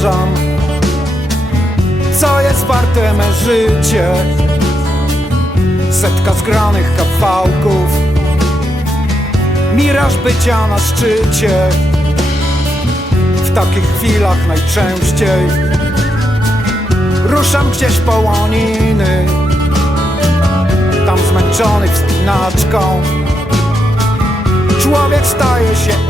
uważam Co jest warte me życie Setka zgranych kawałków. Miraż bycia na szczycie. W takich chwilach najczęściej Ruszam gdzieś po łoniny Tam zmęczony wspinaczką. Człowiek staje się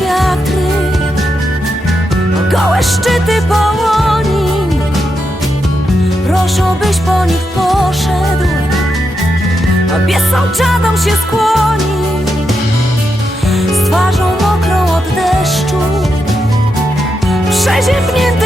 wiatry Gołe szczyty połoni. Proszą, byś po nich poszedł A biesą czadą się skłoni. Z twarzą mokrą od deszczu Przeziębnięty,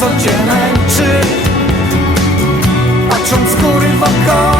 co cię męczy. Patrząc z góry wokoło